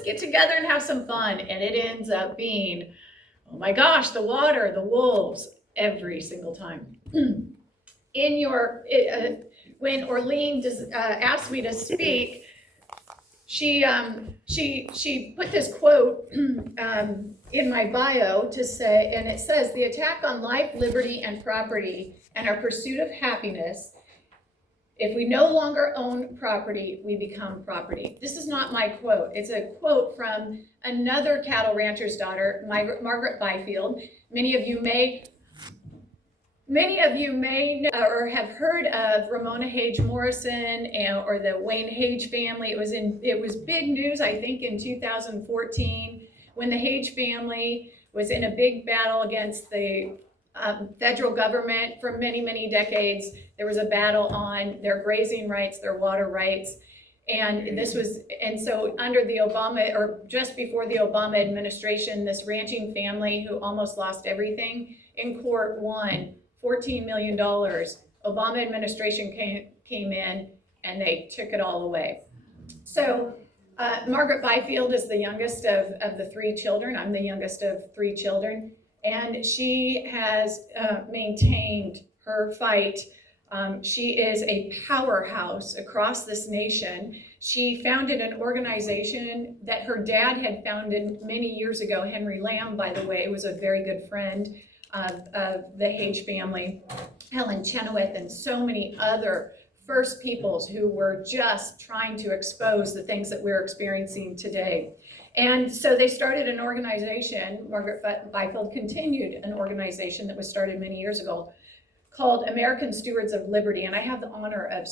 let's get together and have some fun. And it ends up being, oh my gosh, the water, the wolves, every single time. When Orlean asked me to speak, she put this quote in my bio to say, and it says, "The attack on life, liberty, and property, and our pursuit of happiness. If we no longer own property, we become property." This is not my quote. It's a quote from another cattle rancher's daughter, Margaret Byfield. Many of you may know or have heard of Ramona Hage Morrison or the Wayne Hage family. It was big news, I think, in 2014 when the Hage family was in a big battle against the federal government for many, many decades. There was a battle on their grazing rights, their water rights. And so under the Obama, or just before the Obama administration, this ranching family who almost lost everything in court won $14 million. Obama administration came in and they took it all away. So Margaret Byfield is the youngest of the three children. I'm the youngest of three children. And she has maintained her fight. She is a powerhouse across this nation. She founded an organization that her dad had founded many years ago. Henry Lamb, by the way, was a very good friend of the Hage family. Helen Chenoweth and so many other First Peoples who were just trying to expose the things that we're experiencing today. And so they started an organization. Margaret Byfield continued an organization that was started many years ago called American Stewards of Liberty. And I have the honor of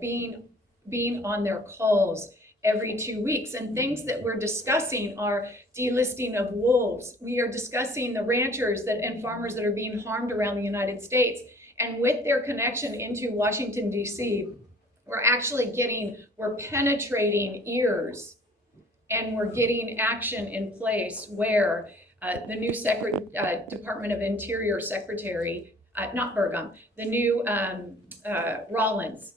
being on their calls every 2 weeks. And things that we're discussing are delisting of wolves. We are discussing the ranchers and farmers that are being harmed around the United States. And with their connection into Washington, D.C., we're penetrating ears, and we're getting action in place where the new Department of Interior Secretary, not Burgum, the new Rollins,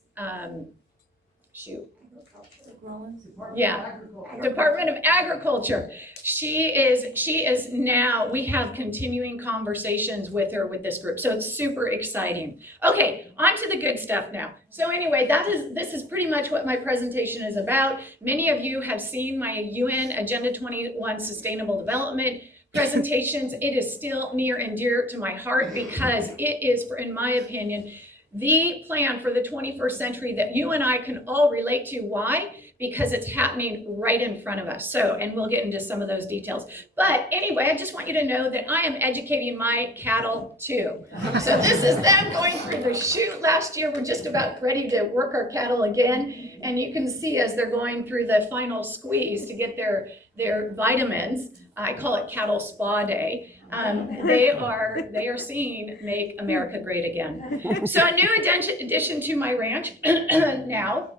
Department of Agriculture. She is now, we have continuing conversations with her with this group. So it's super exciting. Okay, on to the good stuff now. So anyway, this is pretty much what my presentation is about. Many of you have seen my UN Agenda 21 Sustainable Development presentations. It is still near and dear to my heart because it is, in my opinion, the plan for the 21st century that you and I can all relate to. Why? Because it's happening right in front of us. So, and we'll get into some of those details. But anyway, I just want you to know that I am educating my cattle too. So this is them going through the chute. Last year, we're just about ready to work our cattle again. And you can see as they're going through the final squeeze to get their vitamins. I call it Cattle Spa Day. They are seeing Make America Great Again. So a new addition to my ranch now.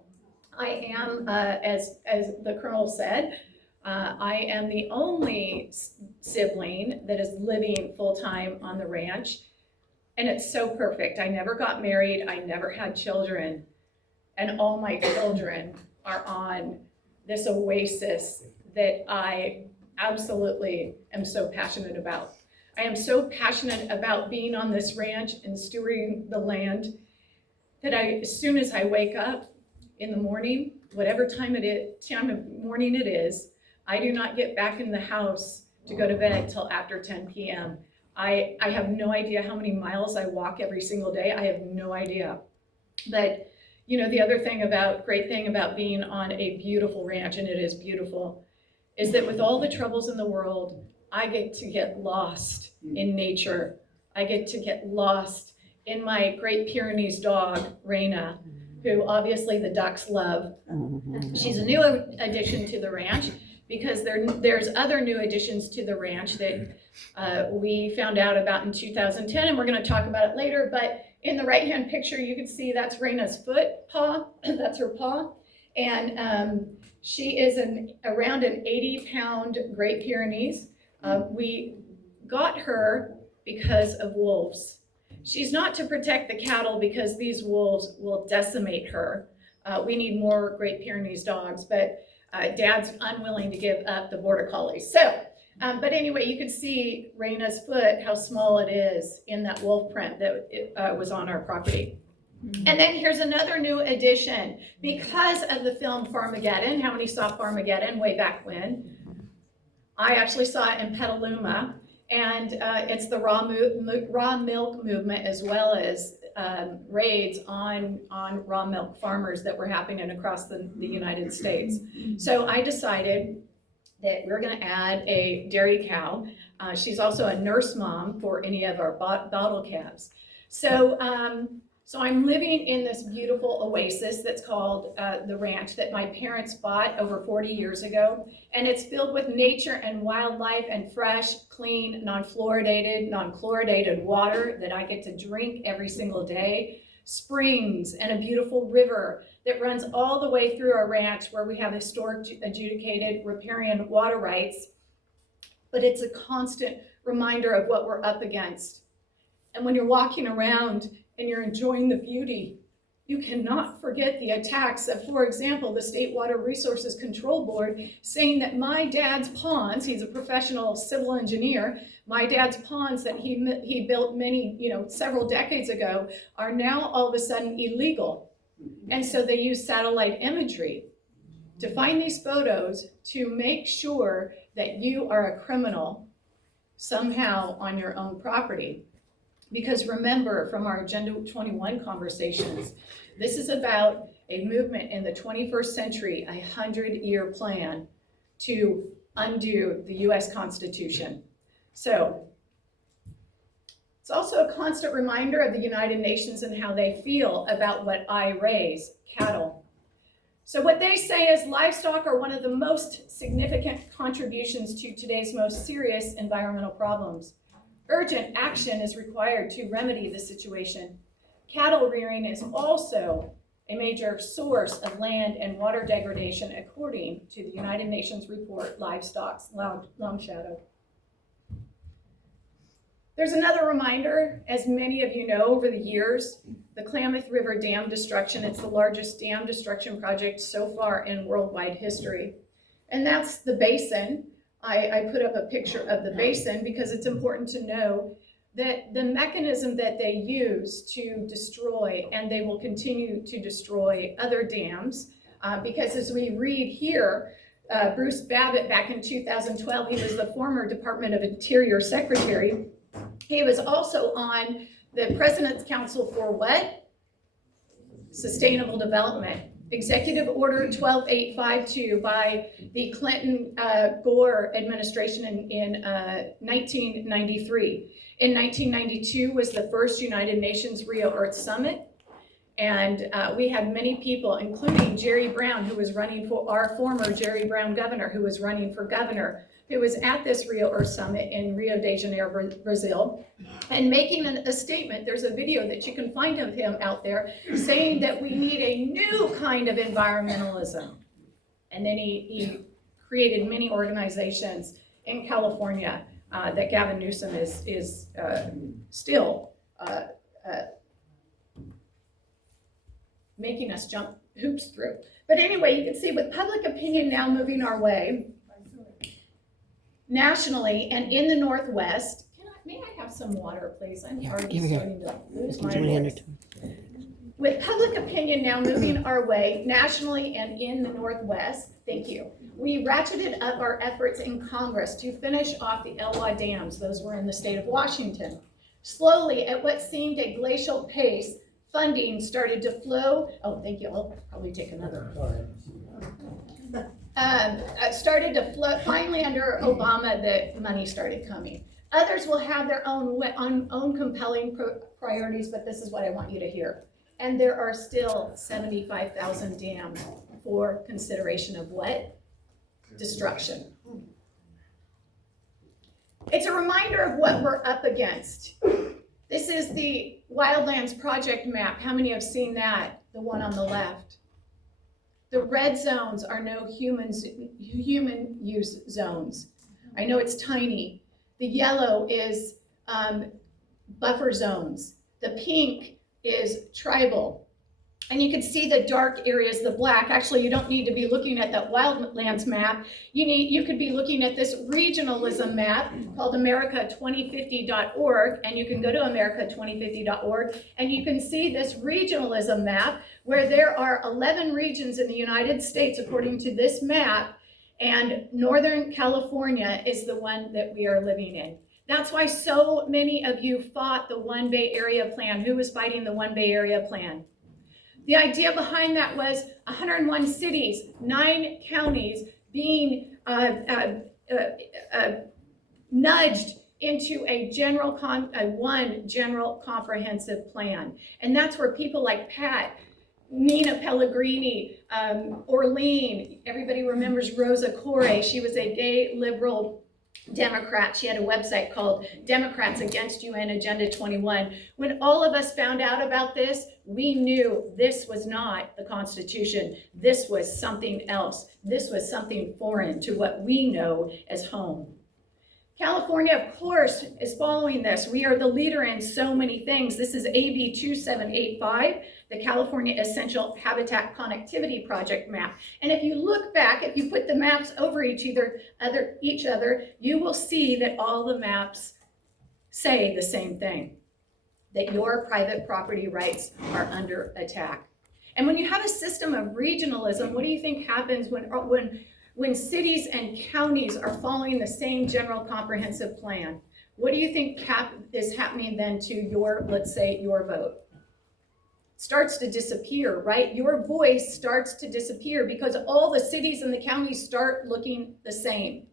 I am, as the Colonel said, I am the only sibling that is living full-time on the ranch, and it's so perfect. I never got married, I never had children, and all my children are on this oasis that I absolutely am so passionate about. I am so passionate about being on this ranch and stewarding the land that as soon as I wake up, in the morning, whatever time of morning it is, I do not get back in the house to go to bed till after 10 p.m. I have no idea how many miles I walk every single day. I have no idea. But you know, the other great thing about being on a beautiful ranch, and it is beautiful, is that with all the troubles in the world, I get to get lost in nature. I get to get lost in my Great Pyrenees dog, Raina, who obviously the ducks love. She's a new addition to the ranch because there's other new additions to the ranch that we found out about in 2010, and we're going to talk about it later. But in the right-hand picture, you can see that's Raina's paw. That's her paw. And she is around an 80-pound Great Pyrenees. We got her because of wolves. She's not to protect the cattle because these wolves will decimate her. We need more Great Pyrenees dogs, but Dad's unwilling to give up the border collies. So, but anyway, you can see Raina's foot, how small it is in that wolf print that was on our property. And then here's another new addition. Because of the film Farmageddon, how many saw Farmageddon way back when? I actually saw it in Petaluma, and it's the raw milk movement, as well as raids on raw milk farmers that were happening across the United States. So I decided that we're going to add a dairy cow. She's also a nurse mom for any of our bottle calves. So I'm living in this beautiful oasis that's called the ranch that my parents bought over 40 years ago. And it's filled with nature and wildlife and fresh, clean, non-chlorinated water that I get to drink every single day. Springs and a beautiful river that runs all the way through our ranch, where we have historic adjudicated riparian water rights. But it's a constant reminder of what we're up against. And when you're walking around and you're enjoying the beauty, you cannot forget the attacks of, for example, the State Water Resources Control Board saying that my dad's ponds, he's a professional civil engineer, my dad's ponds that he built several decades ago are now all of a sudden illegal. And so they use satellite imagery to find these photos to make sure that you are a criminal somehow on your own property. Because remember, from our Agenda 21 conversations, this is about a movement in the 21st century, a 100-year plan to undo the US Constitution. So it's also a constant reminder of the United Nations and how they feel about what I raise, cattle. So what they say is livestock are one of the most significant contributions to today's most serious environmental problems. Urgent action is required to remedy the situation. Cattle rearing is also a major source of land and water degradation, according to the United Nations report, Livestock's Long Shadow. There's another reminder, as many of you know, over the years, the Klamath River Dam destruction. It's the largest dam destruction project so far in worldwide history. And that's the basin. I put up a picture of the basin because it's important to know that the mechanism that they use to destroy, and they will continue to destroy other dams, because as we read here, Bruce Babbitt, back in 2012, he was the former Department of Interior Secretary. He was also on the President's Council for what? Sustainable Development. Executive Order 12852 by the Clinton-Gore administration in 1993. In 1992 was the first United Nations Rio Earth Summit. And we had many people, including Jerry Brown, who was running for our former Jerry Brown governor, who was running for governor, who was at this Rio Earth Summit in Rio de Janeiro, Brazil, and making a statement. There's a video that you can find of him out there saying that we need a new kind of environmentalism. And then he created many organizations in California that Gavin Newsom is still making us jump hoops through. But anyway, you can see with public opinion now moving our way, nationally and in the Northwest, may I have some water, please? I'm already starting to lose my voice. With public opinion now moving our way, nationally and in the Northwest, thank you, we ratcheted up our efforts in Congress to finish off the Elwha dams. Those were in the state of Washington. Slowly, at what seemed a glacial pace, funding started to flow. Oh, thank you. I'll probably take another. Started to flow. Finally, under Obama, the money started coming. Others will have their own compelling priorities, but this is what I want you to hear. And there are still 75,000 dams for consideration of what? Destruction. It's a reminder of what we're up against. This is the Wildlands Project map. How many have seen that? The one on the left. The red zones are no human use zones. I know it's tiny. The yellow is buffer zones. The pink is tribal. And you can see the dark areas, the black. Actually, you don't need to be looking at that wildlands map. You could be looking at this regionalism map called America2050.org, and you can go to America2050.org, and you can see this regionalism map where there are 11 regions in the United States according to this map, and Northern California is the one that we are living in. That's why so many of you fought the One Bay Area Plan. Who was fighting the One Bay Area Plan? The idea behind that was 101 cities, 9 counties being nudged into one general comprehensive plan. And that's where people like Pat, Nina Pellegrini, Orlean, everybody remembers Rosa Corey. She was a gay liberal Democrat. She had a website called Democrats Against UN Agenda 21. When all of us found out about this, we knew this was not the Constitution. This was something else. This was something foreign to what we know as home. California, of course, is following this. We are the leader in so many things. This is AB 2785, the California Essential Habitat Connectivity Project map. And if you look back, if you put the maps over each other, you will see that all the maps say the same thing, that your private property rights are under attack. And when you have a system of regionalism, what do you think happens when cities and counties are following the same general comprehensive plan? What do you think is happening then to your, let's say, your vote? Starts to disappear, right? Your voice starts to disappear because all the cities and the counties start looking the same.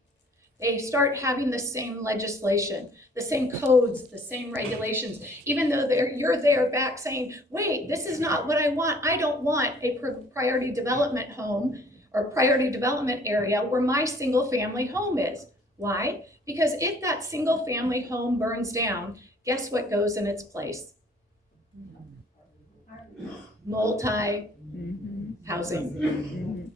They start having the same legislation, the same codes, the same regulations, even though you're there back saying, wait, this is not what I want. I don't want a priority development home or priority development area where my single family home is. Why? Because if that single family home burns down, guess what goes in its place? Multi-housing.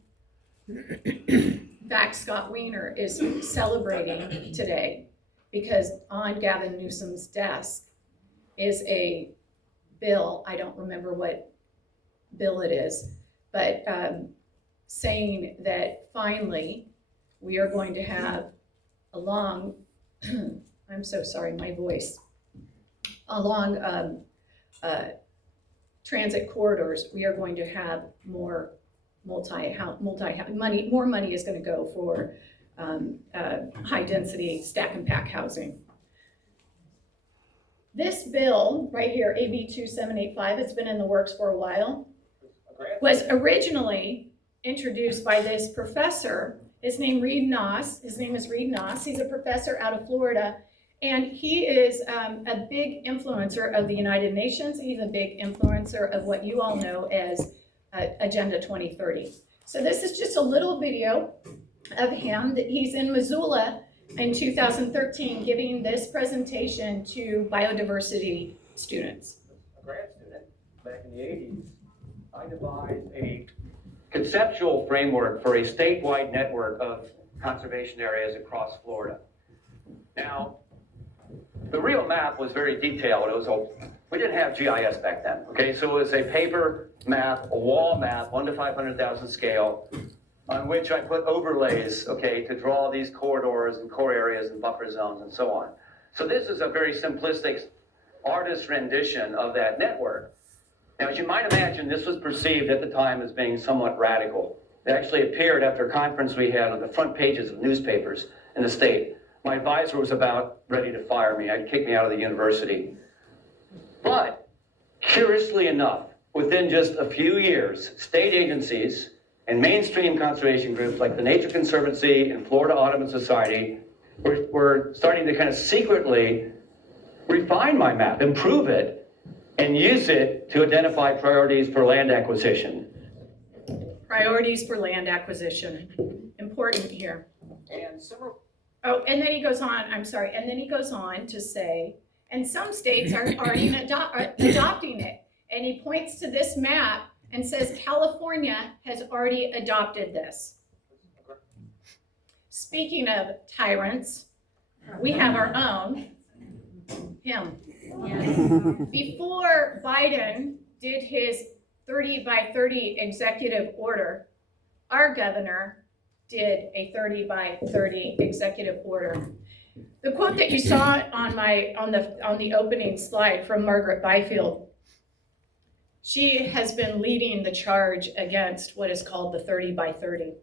In fact, Scott Wiener is celebrating today because on Gavin Newsom's desk is a bill, I don't remember what bill it is, but saying that finally we are going to have along, I'm so sorry, my voice, along transit corridors, we are going to have more more money is going to go for high density stack and pack housing. This bill right here, AB 2785, it's been in the works for a while, was originally introduced by this professor. His name is Reed Noss. He's a professor out of Florida, and he is a big influencer of the United Nations. He's a big influencer of what you all know as Agenda 2030. So this is just a little video of him that he's in Missoula in 2013 giving this presentation to biodiversity students. A grad student back in the 80s, I devised a conceptual framework for a statewide network of conservation areas across Florida. Now, the real map was very detailed. We didn't have GIS back then, okay? So it was a paper map, a wall map, 1 to 500,000 scale, on which I put overlays, okay, to draw these corridors and core areas and buffer zones and so on. So this is a very simplistic artist rendition of that network. Now, as you might imagine, this was perceived at the time as being somewhat radical. It actually appeared after a conference we had on the front pages of newspapers in the state. My advisor was about ready to fire me. I'd kick me out of the university. But, curiously enough, within just a few years, state agencies and mainstream conservation groups like the Nature Conservancy and Florida Audubon Society were starting to kind of secretly refine my map, improve it, and use it to identify priorities for land acquisition. Priorities for land acquisition, important here. And similar. Oh, and then he goes on, and then he goes on to say, and some states are already adopting it. And he points to this map and says, California has already adopted this. Speaking of tyrants, we have our own, him. Yes. Before Biden did his 30 by 30 executive order. Our governor did a 30 by 30 executive order. The quote that you saw on the opening slide from Margaret Byfield, she has been leading the charge against what is called the 30 by 30.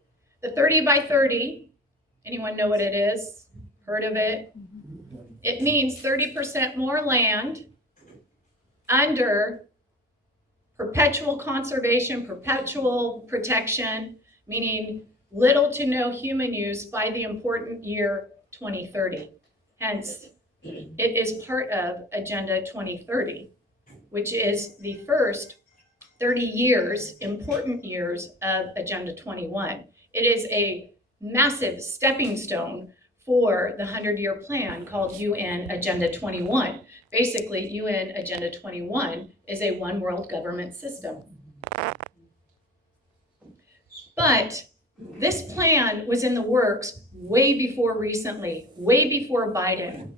The 30 by 30, anyone know what it is? Heard of it? It means 30% more land under perpetual conservation, perpetual protection, meaning little to no human use by the important year 2030. Hence, it is part of Agenda 2030, which is the first 30 years, important years of Agenda 21. It is a massive stepping stone for the 100-year plan called UN Agenda 21. Basically, UN Agenda 21 is a one world government system. But this plan was in the works way before recently, way before Biden.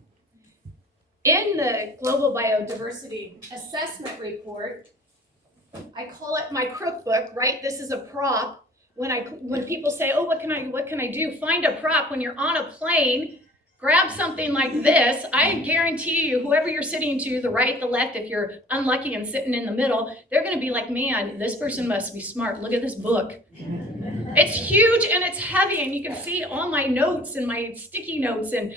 In the Global Biodiversity Assessment Report, I call it my crook book, right? This is a prop. When people say, oh, what can I do? Find a prop. When you're on a plane, grab something like this. I guarantee you, whoever you're sitting to, the right, the left, if you're unlucky and sitting in the middle, they're gonna be like, man, this person must be smart. Look at this book. It's huge and it's heavy, and you can see all my notes and my sticky notes. And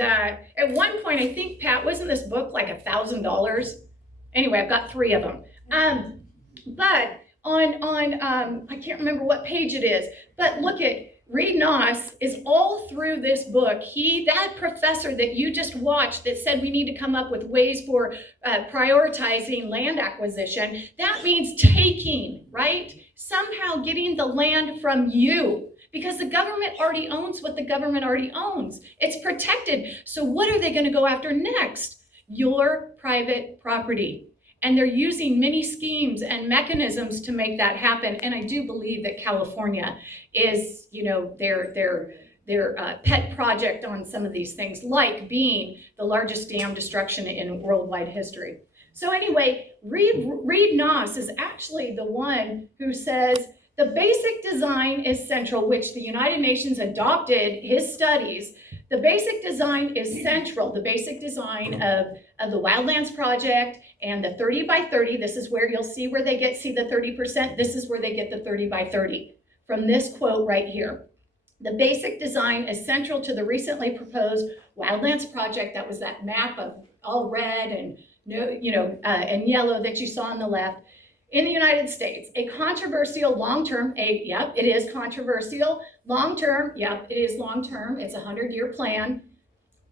at one point, I think, Pat, wasn't this book like $1,000? Anyway, I've got 3 of them. But I can't remember what page it is, but look at Reed Noss is all through this book. That professor that you just watched that said we need to come up with ways for prioritizing land acquisition, that means taking, right? Somehow getting the land from you, because the government already owns what the government already owns. It's protected. So what are they going to go after next? Your private property. And they're using many schemes and mechanisms to make that happen. And I do believe that California is, their pet project on some of these things, like being the largest dam destruction in worldwide history. So anyway, Reed Noss is actually the one who says the basic design is central, which the United Nations adopted his studies. The basic design is central, the basic design of the Wildlands Project and the 30 by 30. This is where you'll see where they see the 30%. This is where they get the 30 by 30 from this quote right here. The basic design is central to the recently proposed Wildlands Project. That was that map of all red and and yellow that you saw on the left. In the United States, a controversial long-term, it is controversial. Long-term, it is long-term. It's a 100-year plan,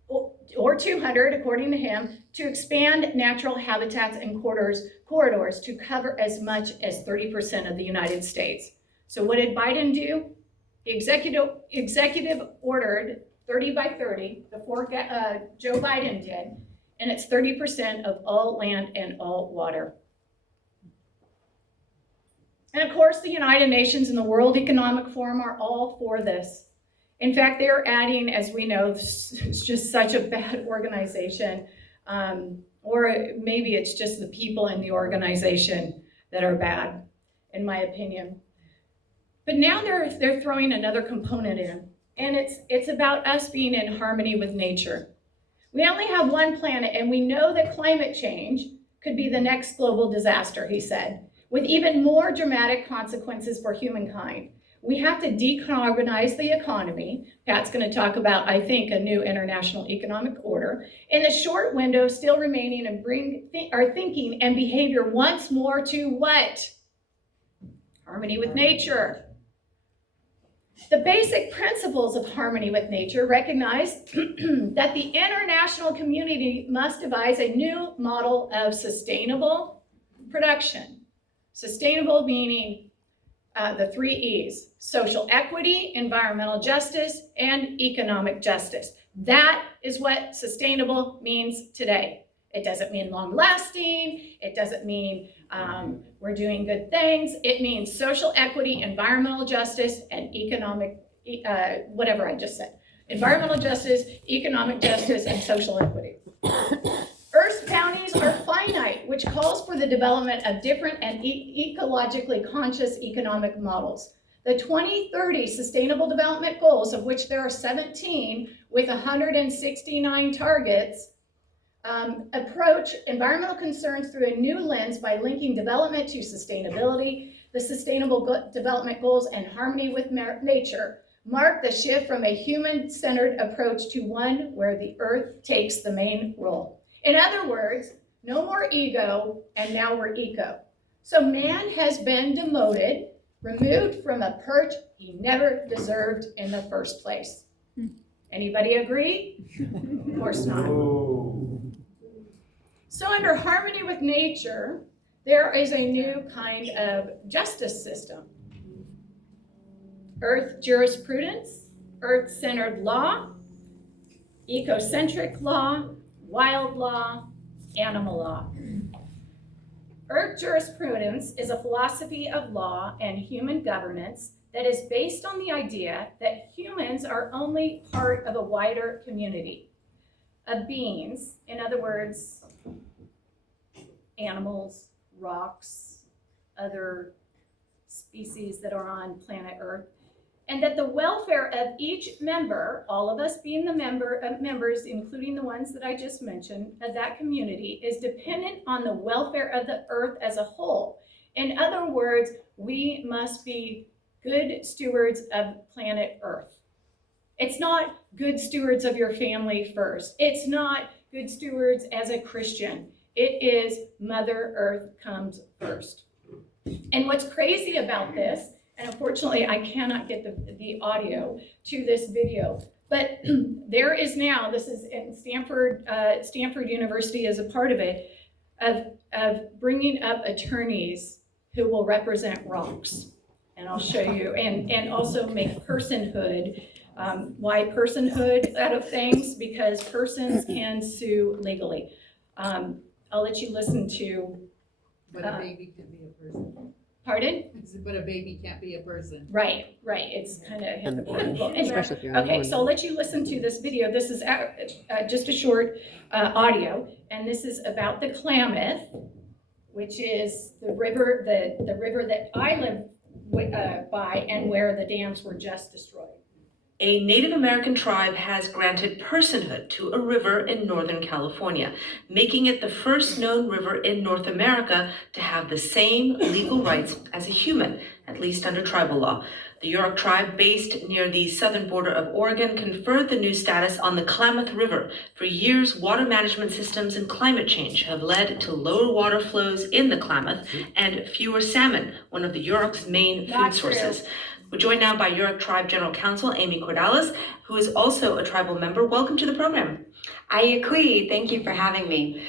or 200, according to him, to expand natural habitats and corridors to cover as much as 30% of the United States. So what did Biden do? The executive ordered 30 by 30 before Joe Biden did, and it's 30% of all land and all water. And of course, the United Nations and the World Economic Forum are all for this. In fact, they're adding, as we know, it's just such a bad organization, or maybe it's just the people in the organization that are bad, in my opinion. But now they're throwing another component in, and it's about us being in harmony with nature. We only have one planet, and we know that climate change could be the next global disaster, he said, with even more dramatic consequences for humankind. We have to decarbonize the economy. Pat's going to talk about, I think, a new international economic order. In the short window still remaining, and bring our thinking and behavior once more to what? Harmony with nature. The basic principles of harmony with nature recognize that the international community must devise a new model of sustainable production. Sustainable meaning the 3 E's: social equity, environmental justice, and economic justice. That is what sustainable means today. It doesn't mean long lasting. It doesn't mean we're doing good things. It means social equity, environmental justice, and economic, whatever I just said. Environmental justice, economic justice, and social equity. Earth's bounties are finite. finite, which calls for the development of different and ecologically conscious economic models. The 2030 Sustainable Development Goals, of which there are 17 with 169 targets, approach environmental concerns through a new lens by linking development to sustainability. The Sustainable Development Goals and harmony with nature mark the shift from a human-centered approach to one where the earth takes the main role. In other words, no more ego, and now we're eco. So man has been demoted, removed from a perch he never deserved in the first place. Anybody agree? Of course not. So under harmony with nature, there is a new kind of justice system. Earth jurisprudence, earth-centered law, ecocentric law, wild law, animal law. Earth jurisprudence is a philosophy of law and human governance that is based on the idea that humans are only part of a wider community of beings, in other words, animals, rocks, other species that are on planet Earth, and that the welfare of each member, all of us being the members, including the ones that I just mentioned, of that community, is dependent on the welfare of the Earth as a whole. In other words, we must be good stewards of planet Earth. It's not good stewards of your family first. It's not good stewards as a Christian. It is Mother Earth comes first. And what's crazy about this, and unfortunately I cannot get the audio to this video, but there is now, this is in Stanford University is a part of it, of bringing up attorneys who will represent rocks. And I'll show you, and also make personhood. Why personhood out of things? Because persons can sue legally. I'll let you listen to. But a baby can be a person. Pardon? But a baby can't be a person. Right. It's kind of hypocritical. Anyway, Especially if you're okay, so I'll let you listen to this video. This is just a short audio, and this is about the Klamath, which is the river, the river that I live by, and where the dams were just destroyed. A Native American tribe has granted personhood to a river in Northern California, making it the first known river in North America to have the same legal rights as a human, at least under tribal law. The Yurok tribe, based near the southern border of Oregon, conferred the new status on the Klamath River. For years, water management systems and climate change have led to lower water flows in the Klamath and fewer salmon, one of the Yurok's main food sources. We're joined now by Yurok Tribe General Counsel Amy Cordalis, who is also a tribal member. Welcome to the program. Ayakui, thank you for having me.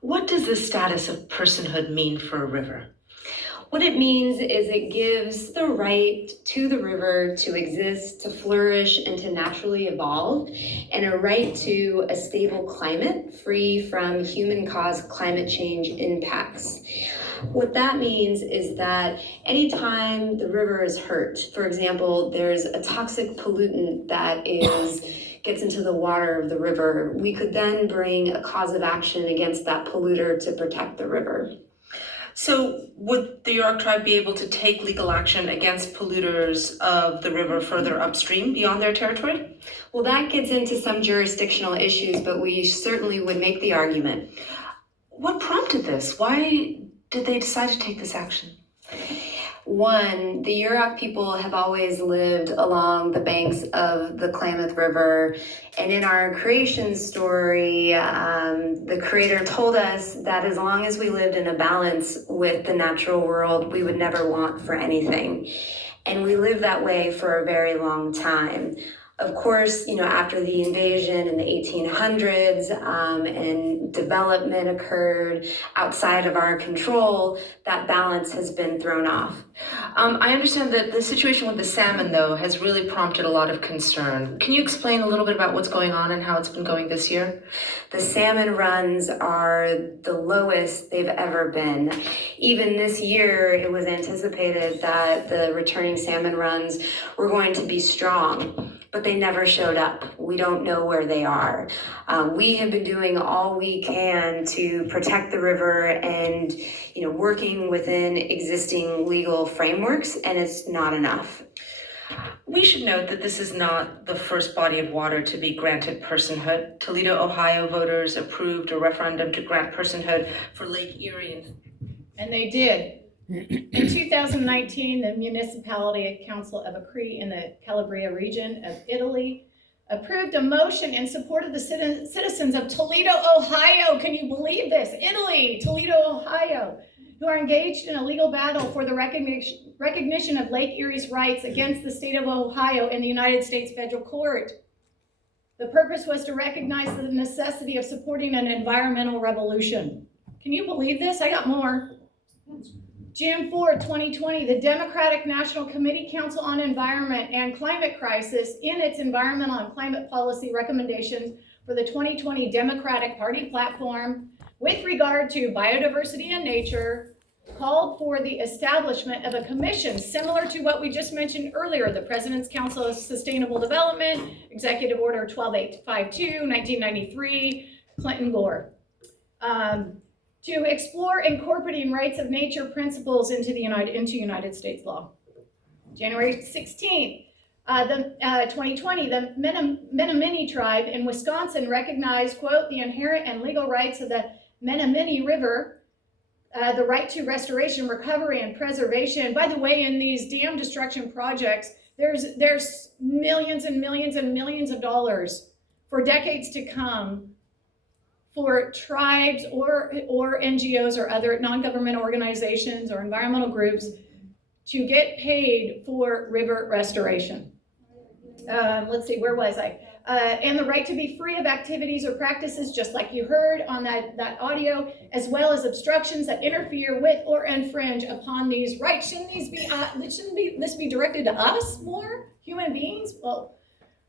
What does the status of personhood mean for a river? What it means is it gives the right to the river to exist, to flourish, and to naturally evolve, and a right to a stable climate free from human-caused climate change impacts. What that means is that anytime the river is hurt, for example, there's a toxic pollutant that gets into the water of the river, we could then bring a cause of action against that polluter to protect the river. So would the Yurok tribe be able to take legal action against polluters of the river further upstream beyond their territory? Well, that gets into some jurisdictional issues, but we certainly would make the argument. What prompted this? Why did they decide to take this action? One, the Yurok people have always lived along the banks of the Klamath River, and in our creation story, the Creator told us that as long as we lived in a balance with the natural world, we would never want for anything. And we lived that way for a very long time. Of course, after the invasion in the 1800s and development occurred outside of our control, that balance has been thrown off. I understand that the situation with the salmon, though, has really prompted a lot of concern. Can you explain a little bit about what's going on and how it's been going this year? The salmon runs are the lowest they've ever been. Even this year, it was anticipated that the returning salmon runs were going to be strong. but they never showed up. We don't know where they are. We have been doing all we can to protect the river and, working within existing legal frameworks, and it's not enough. We should note that this is not the first body of water to be granted personhood. Toledo, Ohio voters approved a referendum to grant personhood for Lake Erie. And they did. In 2019, the Municipality Council of Acre in the Calabria region of Italy approved a motion in support of the citizens of Toledo, Ohio. Can you believe this? Italy, Toledo, Ohio, who are engaged in a legal battle for the recognition of Lake Erie's rights against the state of Ohio in the United States federal court. The purpose was to recognize the necessity of supporting an environmental revolution. Can you believe this? I got more. June 4, 2020, the Democratic National Committee Council on Environment and Climate Crisis, in its environmental and climate policy recommendations for the 2020 Democratic Party platform with regard to biodiversity and nature, called for the establishment of a commission similar to what we just mentioned earlier, the President's Council of Sustainable Development, Executive Order 12852, 1993, Clinton Gore. To explore incorporating rights of nature principles into United States law. January 16th, 2020, the Menominee tribe in Wisconsin recognized, quote, the inherent and legal rights of the Menominee River, the right to restoration, recovery, and preservation. By the way, in these dam destruction projects, there's millions and millions and millions of dollars for decades to come for tribes or NGOs or other non-government organizations or environmental groups to get paid for river restoration. Let's see, where was I? And the right to be free of activities or practices, just like you heard on that audio, as well as obstructions that interfere with or infringe upon these rights. Shouldn't this be directed to us more, human beings? Well,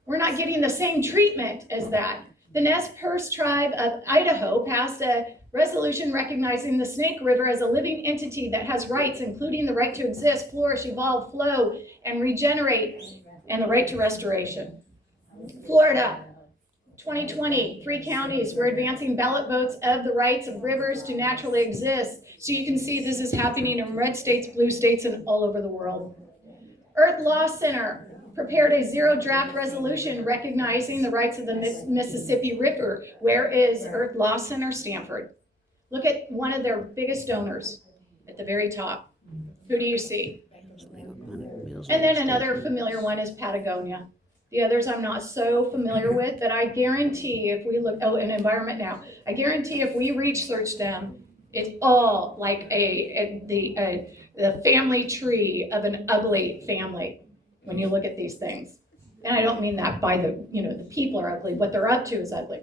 we're not getting the same treatment as that. The Nez Perce tribe of Idaho passed a resolution recognizing the Snake River as a living entity that has rights, including the right to exist, flourish, evolve, flow, and regenerate, and the right to restoration. Florida, 2020, 3 counties were advancing ballot votes of the rights of rivers to naturally exist. So you can see this is happening in red states, blue states, and all over the world. Earth Law Center prepared a zero draft resolution recognizing the rights of the Mississippi River. Where is Earth Law Center? Stanford. Look at one of their biggest donors at the very top. Who do you see? And then another familiar one is Patagonia. The others I'm not so familiar with, but I guarantee if we look, and Environment Now, I guarantee if we research them, it's all like the family tree of an ugly family. When you look at these things. And I don't mean that by the people are ugly, what they're up to is ugly.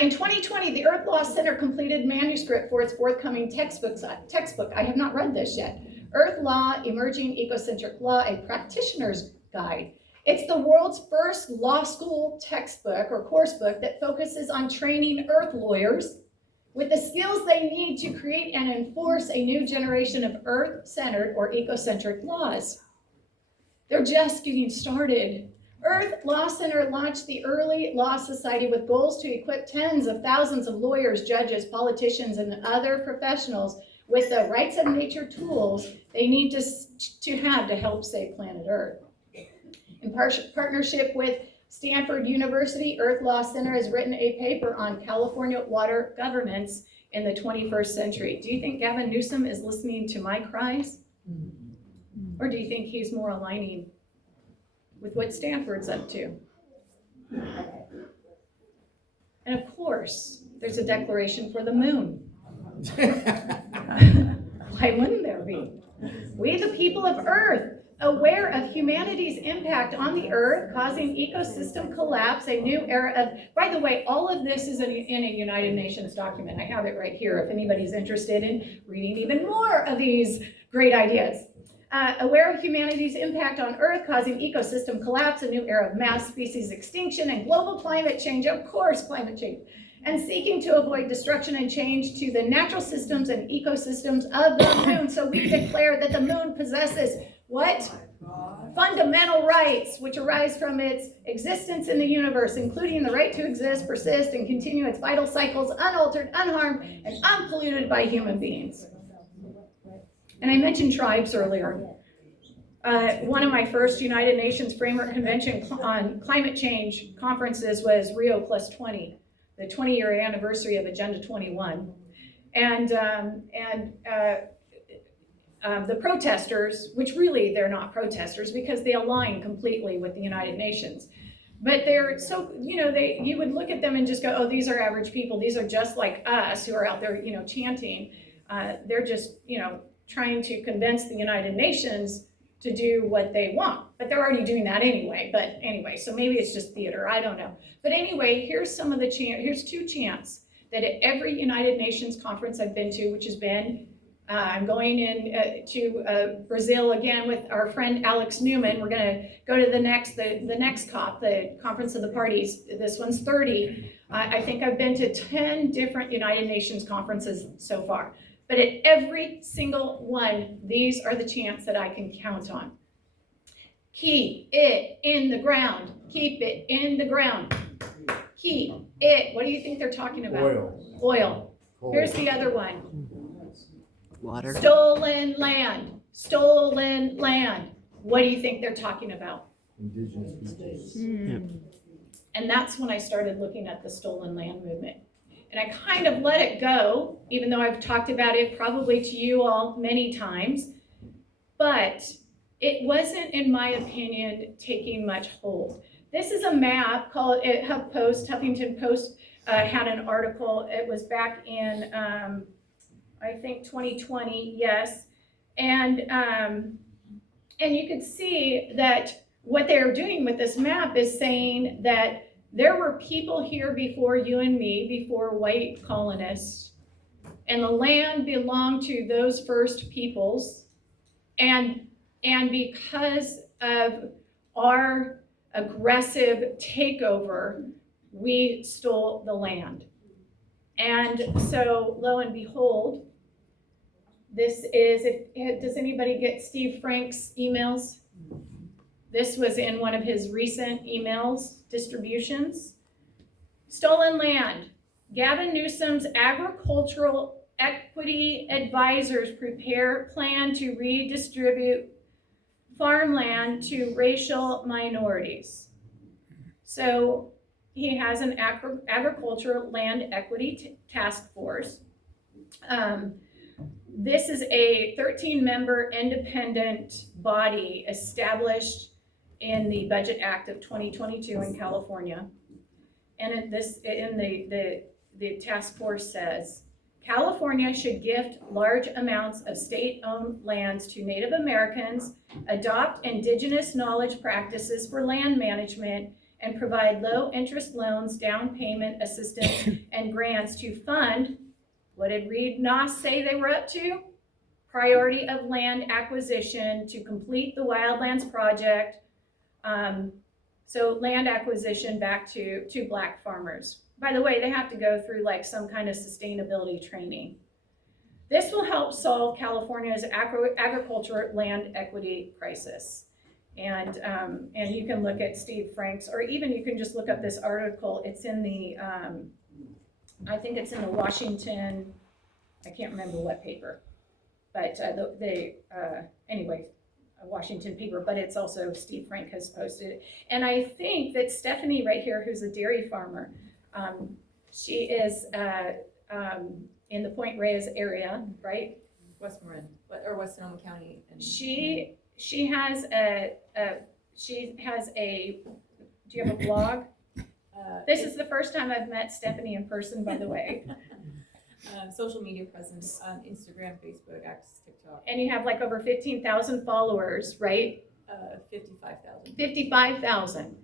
In 2020, the Earth Law Center completed manuscript for its forthcoming textbook. I have not read this yet. Earth Law, Emerging Ecocentric Law, a Practitioner's Guide. It's the world's first law school textbook or course book that focuses on training earth lawyers with the skills they need to create and enforce a new generation of earth-centered or ecocentric laws. They're just getting started. Earth Law Center launched the Early Law Society with goals to equip tens of thousands of lawyers, judges, politicians, and other professionals with the rights of nature tools they need to have to help save planet Earth. In partnership with Stanford University, Earth Law Center has written a paper on California water governance in the 21st century. Do you think Gavin Newsom is listening to my cries? Or do you think he's more aligning with what Stanford's up to? And of course, there's a declaration for the moon. Why wouldn't there be? We, the people of Earth, aware of humanity's impact on the Earth, causing ecosystem collapse, a new era of, by the way, all of this is in a United Nations document. I have it right here if anybody's interested in reading even more of these great ideas. Aware of humanity's impact on Earth, causing ecosystem collapse, a new era of mass species extinction, and global climate change, of course, climate change, and seeking to avoid destruction and change to the natural systems and ecosystems of the moon. So we declare that the moon possesses what? fundamental rights which arise from its existence in the universe, including the right to exist, persist, and continue its vital cycles unaltered, unharmed, and unpolluted by human beings. And I mentioned tribes earlier. One of my first United Nations Framework Convention on Climate Change conferences was Rio Plus 20, the 20-year anniversary of Agenda 21. And the protesters, which really they're not protesters because they align completely with the United Nations. But they're so, you would look at them and just go, oh, these are average people. These are just like us who are out there, chanting. They're just, trying to convince the United Nations to do what they want. But they're already doing that anyway. But anyway, so maybe it's just theater. I don't know. But anyway, here's some of the here's two chants that at every United Nations conference I've been to, which has been, I'm going in to Brazil again with our friend Alex Newman. We're going to go to the next COP, the Conference of the Parties. This one's 30. I think I've been to 10 different United Nations conferences so far. But at every single one, these are the chants that I can count on. Keep it in the ground. Keep it in the ground. Keep it. What do you think they're talking about? Oil. Coal. Here's the other one. Water. Stolen land. Stolen land. What do you think they're talking about? Indigenous peoples. And that's when I started looking at the stolen land movement. And I kind of let it go, even though I've talked about it probably to you all many times. But it wasn't, in my opinion, taking much hold. This is a map called Huffington Post had an article. It was back in, I think 2020, yes. And you could see that what they're doing with this map is saying that there were people here before you and me, before white colonists, and the land belonged to those first peoples. And because of our aggressive takeover, we stole the land. And so, lo and behold, this is, does anybody get Steve Frank's emails? This was in one of his recent emails distributions. Stolen land. Gavin Newsom's agricultural equity advisors prepare plan to redistribute farmland to racial minorities. So he has an agricultural land equity task force. This is a 13-member independent body established in the Budget Act of 2022 in California. And the task force says, California should gift large amounts of state-owned lands to Native Americans, adopt indigenous knowledge practices for land management, and provide low-interest loans, down payment assistance, and grants to fund, what did Reed Noss say they were up to? Priority of land acquisition to complete the Wildlands project. So land acquisition back to Black farmers. By the way, they have to go through like some kind of sustainability training. This will help solve California's agriculture land equity crisis. And you can look at Steve Frank's, or even you can just look up this article. It's in the, I think it's in the Washington, I can't remember what paper, but anyway, a Washington paper, but it's also Steve Frank has posted it. And I think that Stephanie right here, who's a dairy farmer, she is in the Point Reyes area, right? West Marin, or West Sonoma County. And She has a, do you have a blog? This is the first time I've met Stephanie in person, by the way. Social media presence on Instagram, Facebook, X, TikTok. And you have like over 15,000 followers, right? 55,000. 55,000.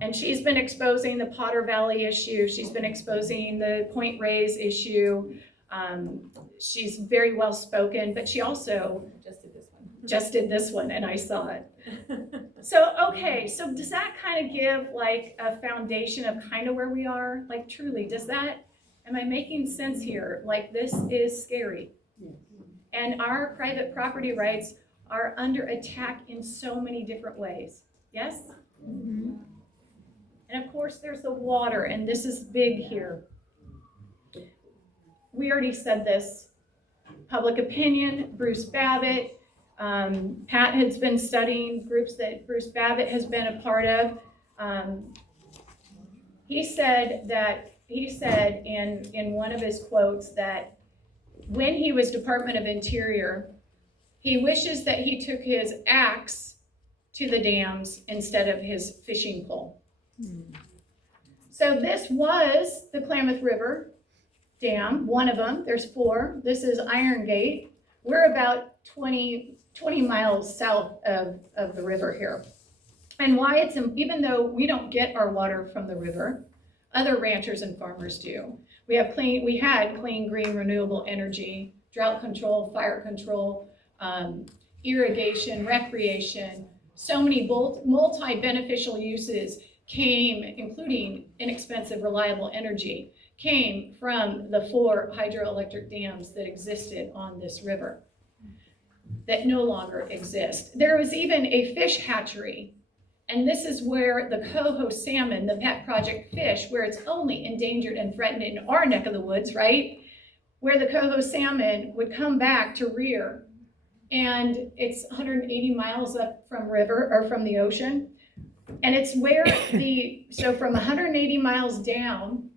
And she's been exposing the Potter Valley issue. She's been exposing the Point Reyes issue. She's very well spoken, but she also Just did this one. and I saw it. So, okay, so does that kind of give like a foundation of kind of where we are? Like truly, am I making sense here? Like this is scary. And our private property rights are under attack in so many different ways. Yes? And of course, there's the water, and this is big here. We already said this. Public opinion, Bruce Babbitt. Pat has been studying groups that Bruce Babbitt has been a part of. He said in one of his quotes that when he was Department of Interior, he wishes that he took his axe to the dams instead of his fishing pole. So this was the Klamath River Dam, one of them. There's 4. This is Iron Gate. We're about 20 miles south of the river here. And why it's, even though we don't get our water from the river, other ranchers and farmers do. We had clean, green, renewable energy, drought control, fire control, irrigation, recreation, so many multi-beneficial uses came, including inexpensive, reliable energy, came from the 4 hydroelectric dams that existed on this river that no longer exist. There was even a fish hatchery, and this is where the coho salmon, the pet project fish, where it's only endangered and threatened in our neck of the woods, right? Where the coho salmon would come back to rear. And it's 180 miles up from river or from the ocean. And it's where so from 180 miles down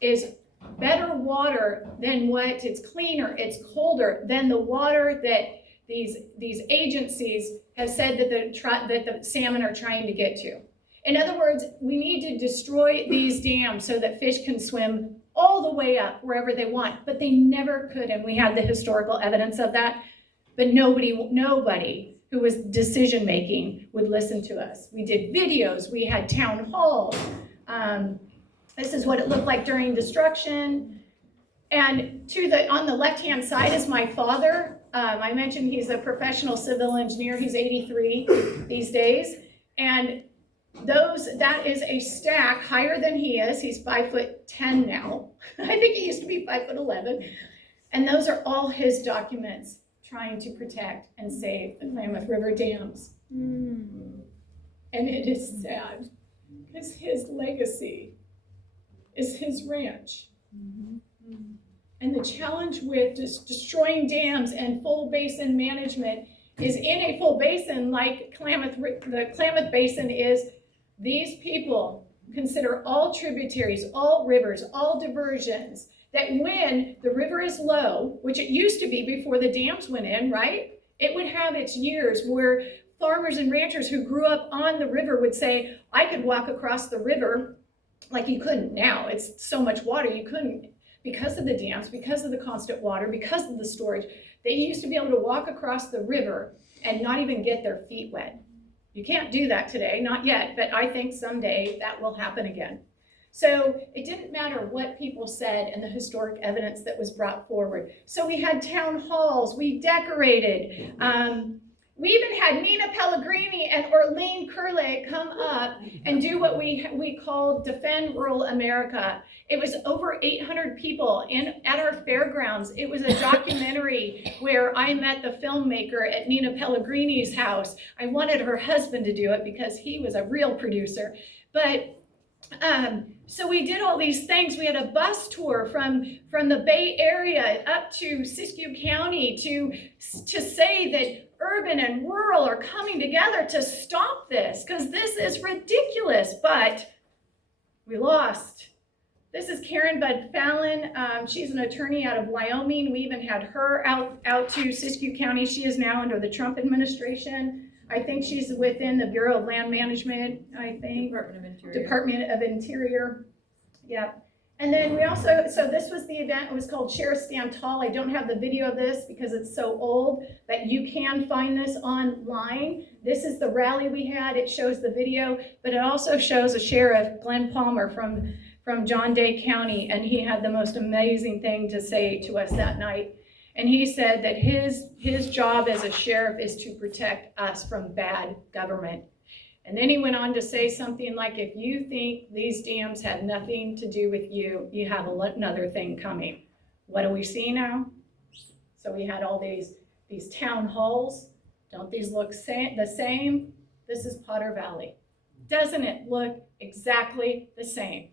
is better water than what, it's cleaner, it's colder than the water that these agencies have said that the salmon are trying to get to. In other words, we need to destroy these dams so that fish can swim all the way up wherever they want, but they never could, and we have the historical evidence of that. But nobody who was decision-making would listen to us. We did videos, we had town halls. This is what it looked like during destruction. And on the left-hand side is my father. I mentioned he's a professional civil engineer. He's 83 these days. And that is a stack higher than he is. He's 5'10" now. I think he used to be 5'11". And those are all his documents trying to protect and save the Klamath River dams. And it is sad because his legacy is his ranch. And the challenge with destroying dams and full basin management is in a full basin like the Klamath Basin is, these people consider all tributaries, all rivers, all diversions, that when the river is low, which it used to be before the dams went in, right? It would have its years where farmers and ranchers who grew up on the river would say, I could walk across the river like you couldn't now. It's so much water, you couldn't. Because of the dams, because of the constant water, because of the storage, they used to be able to walk across the river and not even get their feet wet. You can't do that today, not yet, but I think someday that will happen again. So it didn't matter what people said and the historic evidence that was brought forward. So we had town halls, we decorated. We even had Nina Pellegrini and Orlean Curley come up and do what we called Defend Rural America. It was over 800 people at our fairgrounds. It was a documentary where I met the filmmaker at Nina Pellegrini's house. I wanted her husband to do it because he was a real producer. But so we did all these things. We had a bus tour from the Bay Area up to Siskiyou County to say that urban and rural are coming together to stop this, because this is ridiculous, but we lost. This is Karen Bud Fallon. She's an attorney out of Wyoming. We even had her out to Siskiyou County. She is now under the Trump administration. I think she's within the Bureau of Land Management, I think. Department of Interior. Yep. And then we also, so this was the event, it was called Sheriff Stand Tall. I don't have the video of this because it's so old, but you can find this online. This is the rally we had. It shows the video, but it also shows a sheriff, Glenn Palmer from John Day County, and he had the most amazing thing to say to us that night. And he said that his job as a sheriff is to protect us from bad government. And then he went on to say something like, if you think these dams had nothing to do with you, you have another thing coming. What do we see now? So we had all these town halls Don't these look the same? This is Potter Valley. Doesn't it look exactly the same?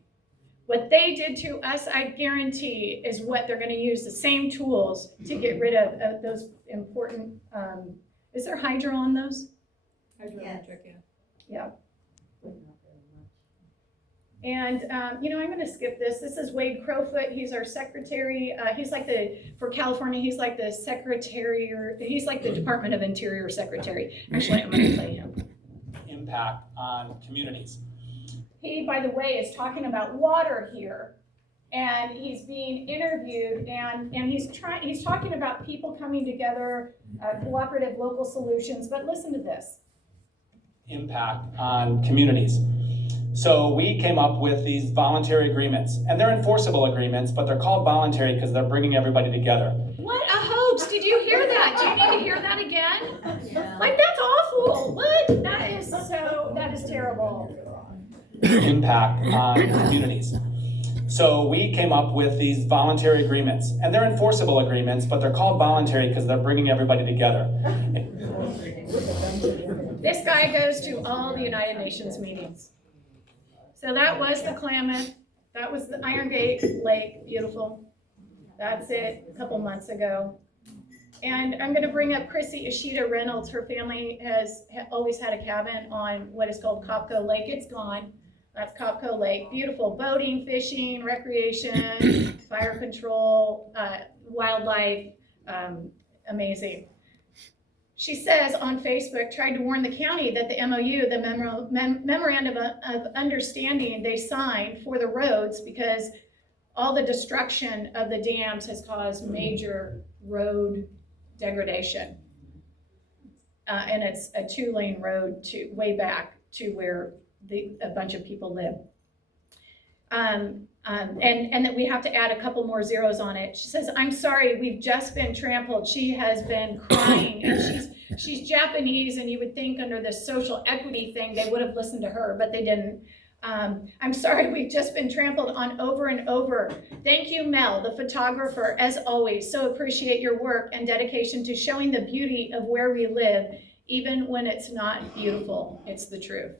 What they did to us, I guarantee, is what they're going to use, the same tools to get rid of those important, is there hydro on those? Hydroelectric, yeah. Yeah. And, I'm going to skip this. This is Wade Crowfoot. He's our secretary. He's like for California, he's like the secretary, or he's like the Department of Interior secretary. Actually, I'm going to play him. Impact on communities. He, by the way, is talking about water here. And he's being interviewed, and he's talking about people coming together, cooperative local solutions. But listen to this. Impact on communities. So we came up with these voluntary agreements, and they're enforceable agreements, but they're called voluntary because they're bringing everybody together. What a hoax! Did you hear that? Do you need to hear that again? Yeah. Like, that's awful. What? That is terrible. Impact on communities. So we came up with these voluntary agreements, and they're enforceable agreements, but they're called voluntary because they're bringing everybody together. This guy goes to all the United Nations meetings. So that was the Klamath, that was the Iron Gate Lake, beautiful. That's it, a couple months ago. And I'm gonna bring up Chrissy Ishida Reynolds. Her family has always had a cabin on what is called Copco Lake. It's gone. That's Copco Lake. Beautiful boating, fishing, recreation, fire control, wildlife, amazing. She says on Facebook, tried to warn the county that the MOU, the Memorandum of Understanding they signed for the roads, because all the destruction of the dams has caused major road degradation. And it's a 2-lane road way back to where a bunch of people live. And that we have to add a couple more zeros on it. She says, I'm sorry, we've just been trampled. She has been crying, and she's Japanese, and you would think under the social equity thing they would have listened to her, but they didn't. I'm sorry, we've just been trampled on over and over. Thank you, Mel, the photographer, as always. So appreciate your work and dedication to showing the beauty of where we live, even when it's not beautiful. It's the truth.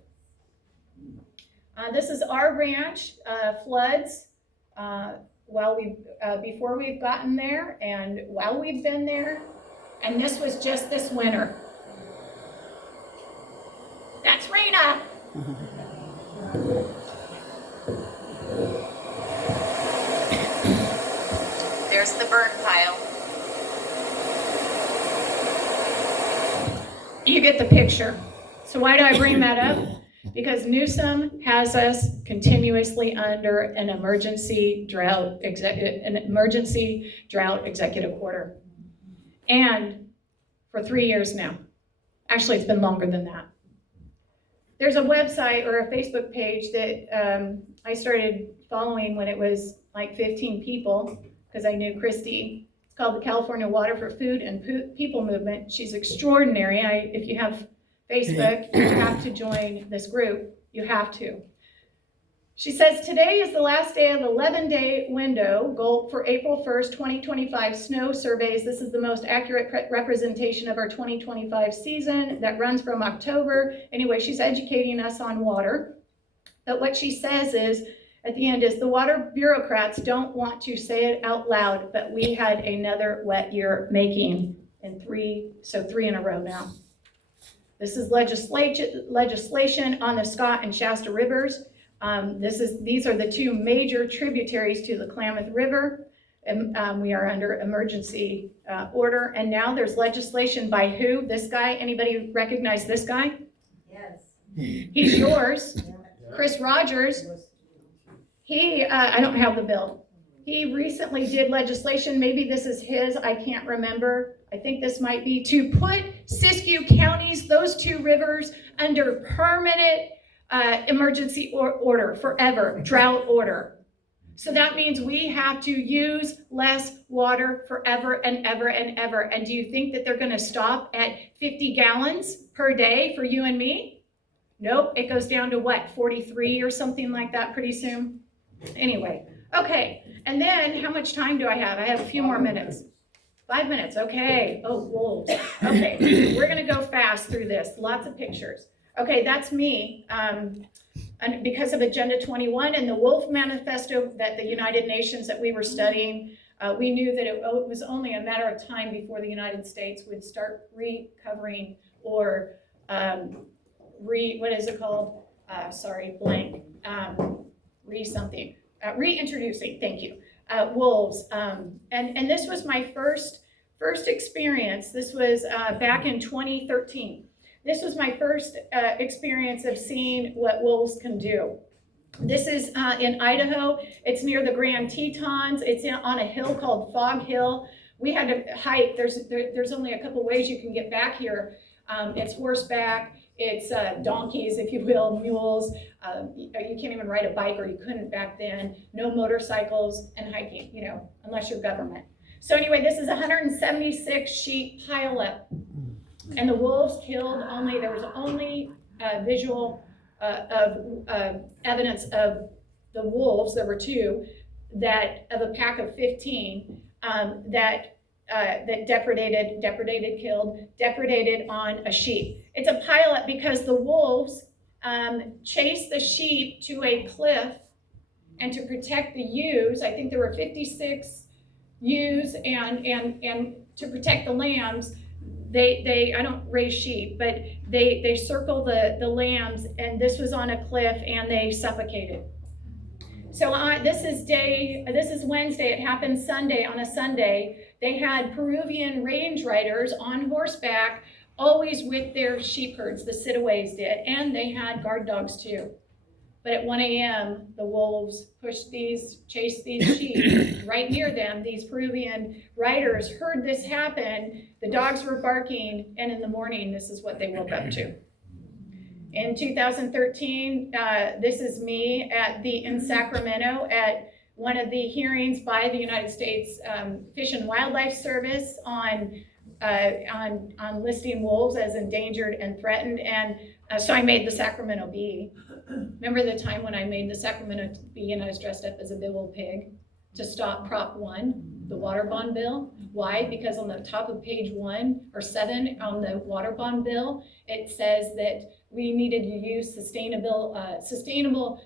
This is our ranch, floods, before we've gotten there and while we've been there. And this was just this winter. That's Rena. There's the burn pile. You get the picture. So why do I bring that up? Because Newsom has us continuously under an emergency drought executive order. And for 3 years now. Actually, it's been longer than that. There's a website or a Facebook page that I started following when it was like 15 people, because I knew Christy. It's called the California Water for Food and People Movement. She's extraordinary. If you have Facebook, you have to join this group. You have to. She says, today is the last day of the 11-day window goal for April 1st, 2025 snow surveys. This is the most accurate representation of our 2025 season that runs from October. Anyway, she's educating us on water. But what she says is, at the end is, the water bureaucrats don't want to say it out loud, but we had another wet year making in three in a row now. This is legislation on the Scott and Shasta rivers. These are the two major tributaries to the Klamath River. And we are under emergency order. And now there's legislation by who? This guy? Anybody recognize this guy? Yes. He's yours. Chris Rogers. I don't have the bill. He recently did legislation, maybe this is his, I can't remember. I think this might be to put Siskiyou counties, those two rivers, under permanent emergency order, forever, drought order. So that means we have to use less water forever and ever and ever. And do you think that they're gonna stop at 50 gallons per day for you and me? Nope, it goes down to what, 43 or something like that pretty soon? Anyway, okay, and then how much time do I have? I have a few more minutes. 5 minutes, okay. Oh, wolves. Okay, we're gonna go fast through this. Lots of pictures. Okay, that's me. And because of Agenda 21 and the Wolf Manifesto that the United Nations that we were studying, we knew that it was only a matter of time before the United States would start recovering or what is it called? Reintroducing, thank you, wolves. And this was my first experience. This was back in 2013. This was my first experience of seeing what wolves can do. This is in Idaho. It's near the Grand Tetons. It's on a hill called Fog Hill. We had to hike. There's only a couple ways you can get back here. It's horseback. It's donkeys, if you will, mules. You can't even ride a bike, or you couldn't back then. No motorcycles and hiking, unless you're government. So anyway, this is 176 sheep pileup. And the wolves killed there was only visual evidence of the wolves, there were 2, of a pack of 15, that depredated on a sheep. It's a pileup because the wolves chased the sheep to a cliff, and to protect the ewes, I think there were 56 ewes, and to protect the lambs, I don't raise sheep, but they circle the lambs, and this was on a cliff, and they suffocated. So this is Wednesday. It happened on a Sunday. They had Peruvian range riders on horseback, always with their sheep herds, the sit-aways did, and they had guard dogs too. But at 1 a.m., the wolves chased these sheep right near them. These Peruvian riders heard this happen. The dogs were barking, and in the morning, this is what they woke up to. In 2013, this is me in Sacramento at one of the hearings by the United States Fish and Wildlife Service on listing wolves as endangered and threatened. And so I made the Sacramento Bee. Remember the time when I made the Sacramento Bee and I was dressed up as a big old pig to stop Prop 1, the water bond bill? Why? Because on the top of page 1 or 7 on the water bond bill, it says that we needed to use sustainable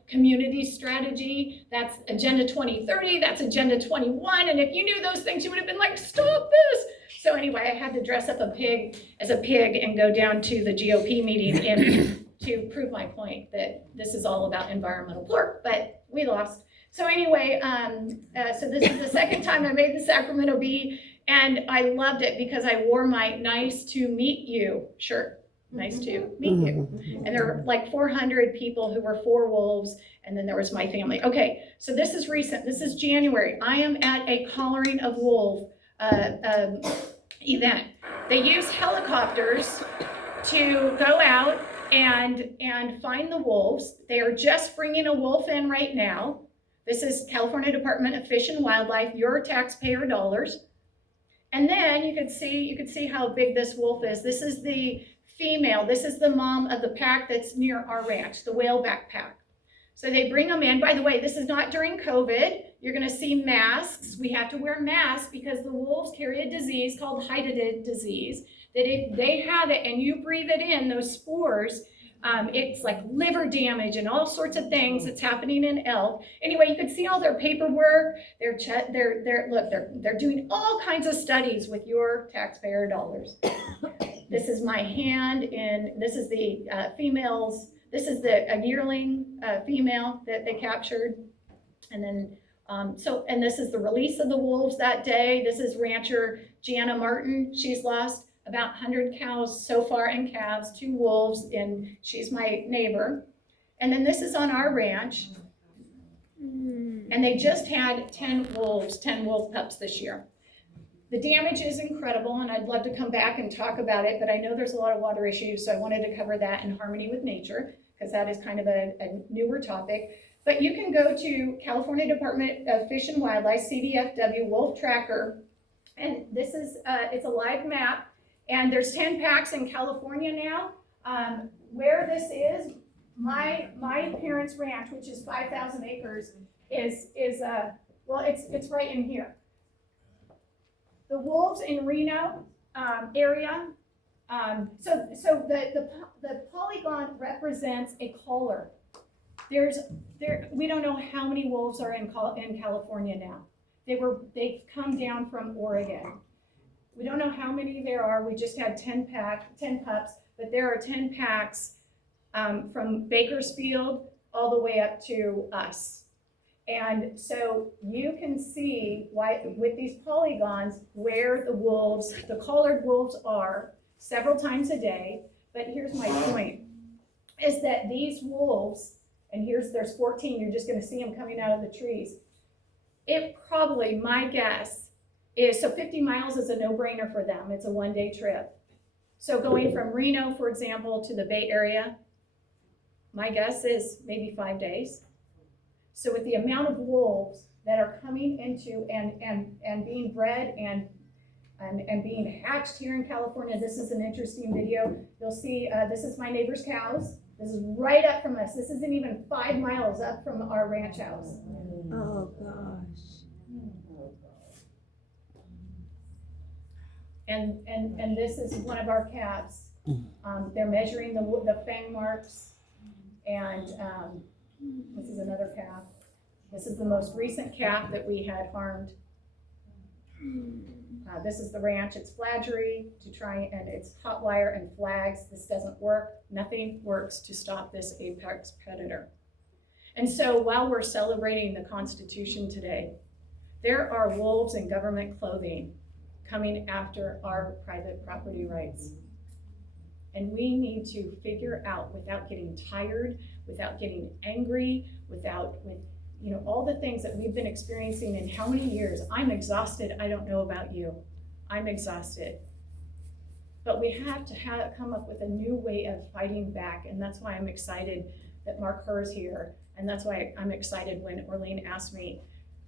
community strategy. That's Agenda 2030, that's Agenda 21. And if you knew those things, you would have been like, stop this. So anyway, I had to dress up as a pig and go down to the GOP meeting and to prove my point that this is all about environmental pork, but we lost. So anyway, so this is the second time I made the Sacramento Bee, and I loved it because I wore my nice to meet you shirt. Nice to meet you. And there were like 400 people who were for wolves, and then there was my family. Okay, so this is recent. This is January. I am at a collaring of wolf event. They use helicopters to go out and find the wolves. They are just bringing a wolf in right now. This is California Department of Fish and Wildlife, your taxpayer dollars. And then you could see how big this wolf is. This is the female. This is the mom of the pack that's near our ranch, the whaleback pack. So they bring them in. By the way, this is not during COVID. You're going to see masks. We have to wear masks because the wolves carry a disease called hydatid disease, that if they have it and you breathe it in, those spores, it's like liver damage and all sorts of things that's happening in elk. Anyway, you can see all their paperwork. They're doing all kinds of studies with your taxpayer dollars. This is my hand, and this is the females. This is a yearling female that they captured, and then and this is the release of the wolves that day. This is rancher Gianna Martin. She's lost about 100 cows so far and calves, 2 wolves, and she's my neighbor. And then this is on our ranch, and they just had 10 wolf pups this year. The damage is incredible, and I'd love to come back and talk about it, but I know there's a lot of water issues, so I wanted to cover that in harmony with nature, because that is kind of a newer topic. But you can go to California Department of Fish and Wildlife, CDFW, Wolf Tracker, and this is, it's a live map, and there's 10 packs in California now. Where this is, my parents' ranch, which is 5,000 acres, is well, it's right in here. The wolves in Reno area, so the polygon represents a collar. We don't know how many wolves are in California now. They've come down from Oregon. We don't know how many there are. We just had 10 pups, but there are 10 packs from Bakersfield all the way up to us. And so you can see why, with these polygons, where the collared wolves are several times a day. But here's my point, is that these wolves, and there's 14, you're just gonna see them coming out of the trees. It probably, my guess, is, so 50 miles is a no-brainer for them. It's a one-day trip. So going from Reno, for example, to the Bay Area, my guess is maybe 5 days. So with the amount of wolves that are coming into and being bred and being hatched here in California, this is an interesting video. You'll see, this is my neighbor's cows. This is right up from us. This isn't even 5 miles up from our ranch house. Oh, gosh. And this is one of our calves. They're measuring the fang marks, and this is another calf. This is the most recent calf that we had harmed. This is the ranch. It's flagery and it's hot wire and flags. This doesn't work. Nothing works to stop this apex predator. And so while we're celebrating the Constitution today, there are wolves in government clothing coming after our private property rights. And we need to figure out, without getting tired, without getting angry, with all the things that we've been experiencing in how many years. I'm exhausted. I don't know about you. I'm exhausted. But we have to come up with a new way of fighting back. And that's why I'm excited that Mark Herr's here. And that's why I'm excited when Orlean asked me,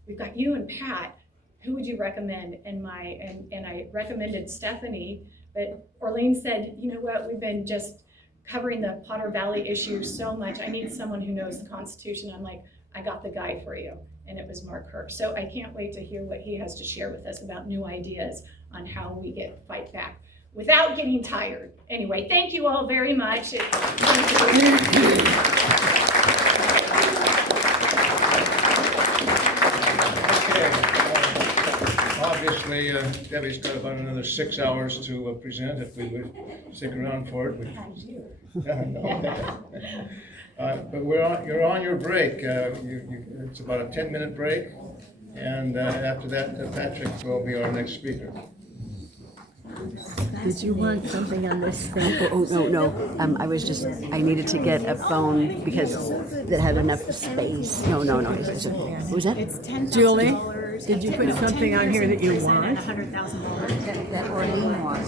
we've got you and Pat, who would you recommend? And I recommended Stephanie, but Orlean said, you know what, we've been just covering the Potter Valley issue so much. I need someone who knows the Constitution. I'm like, I got the guy for you. And it was Mark Herr. So I can't wait to hear what he has to share with us about new ideas on how we fight back without getting tired. Anyway, thank you all very much. Obviously, Debbie's got about another 6 hours to present if we would stick around for it. But you're on your break. It's about a 10-minute break, and after that, Patrick will be our next speaker. Did you want something on this thing? Oh, no. I needed to get a phone because that had enough space. No. It's okay. What was that? It's $10,000. Julie, did you put something on here that you want? $100,000. That Orlean wants.